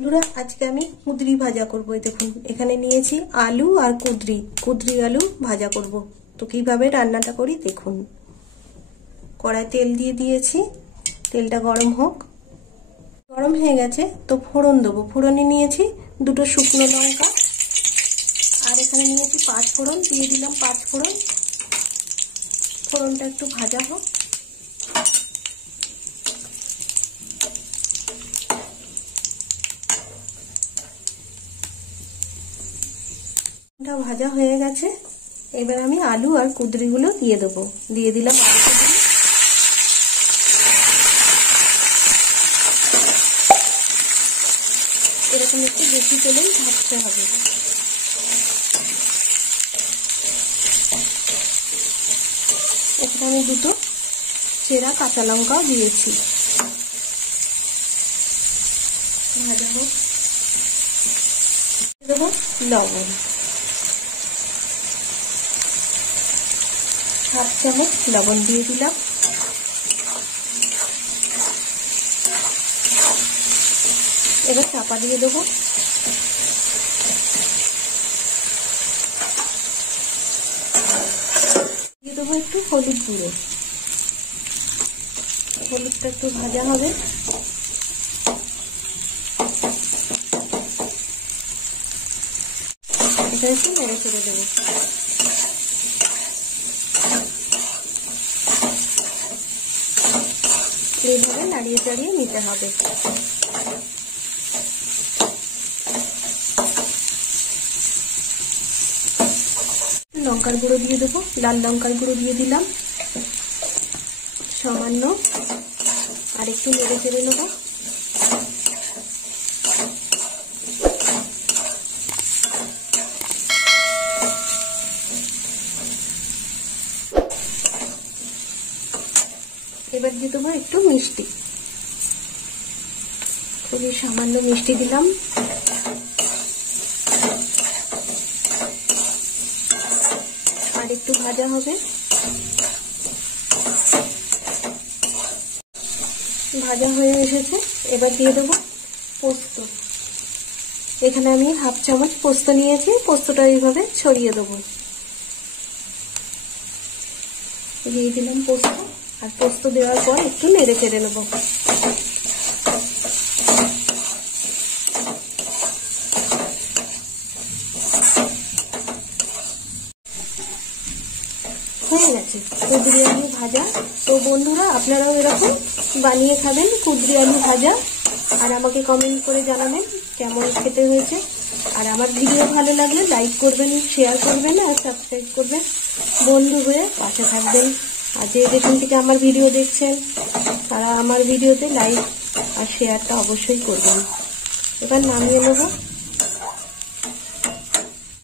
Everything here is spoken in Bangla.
বন্ধুরা আজকে আমি কুঁদরি ভাজা করব। দেখুন এখানে নিয়েছি আলু আর কুঁদরি আলু ভাজা করব। তো কিভাবে রান্নাটা করি দেখুন। কড়াই তেল দিয়ে দিয়েছি, তেলটা গরম হোক। গরম হয়ে গেছে তো ফোড়ন দেবো। ফোড়নে নিয়েছি দুটো শুকনো লঙ্কা আর এখানে নিয়েছি 5 ফোড়ন, দিয়ে দিলাম 5 ফোড়ন। ফোড়নটা একটু ভাজা হোক। ভাজা হয়ে গেছে, এবার আমি আলু আর কুঁদরিগুলো দিয়ে দেবো। দিয়ে দিলাম আলু কুঁদরি। এরকম একটু বেশি তেলেই ভাজতে হবে। এখানে আমি দুটো চেরা কাঁচা লঙ্কাও দিয়েছি। ভাজা হোক। দেবো লবণ, 1/2 চামচ লবণ দিয়ে দিলাম। এবার চাপা দিয়ে দেবো। দিয়ে দেবো একটু হলুদ গুঁড়ো। হলুদটা একটু ভাজা হবে। এটা একটু নেড়ে চেড়ে দেবো। এইভাবে নাড়িয়ে চাড়িয়ে নিতে হবে। লঙ্কার গুঁড়ো দিয়ে দেবো, লাল লঙ্কার গুঁড়ো দিয়ে দিলাম সামান্য। আর একটু নেড়ে চেড়ে নেবো। এবার দিয়ে দেবো একটু মিষ্টি, খুবই সামান্য মিষ্টি দিলাম। আর একটু ভাজা হবে। ভাজা হয়ে এসেছে, এবার দিয়ে দেবো পোস্ত। এখানে আমি 1/2 চামচ পোস্ত নিয়েছি। পোস্তটা এইভাবে ছড়িয়ে দেবো। দিয়ে দিলাম পোস্ত। আর পোস্ত দেওয়ার পর একটু নেড়ে চেড়ে নেব। হয়ে গেছে কুঁদরি আলু ভাজা। তো বন্ধুরা আপনারাও এরকম বানিয়ে খাবেন কুঁদরি আলু ভাজা, আর আমাকে কমেন্ট করে জানাবেন কেমন খেতে হয়েছে। আর আমার ভিডিও ভালো লাগলে লাইক করবেন, শেয়ার করবেন আর সাবস্ক্রাইব করবেন। বন্ধু হয়ে পাশে থাকবেন। আর যে যেখান থেকে আমার ভিডিও দেখছেন তারা আমার ভিডিওতে লাইক আর শেয়ারটা অবশ্যই করবেন। এবার নামিয়ে নেব।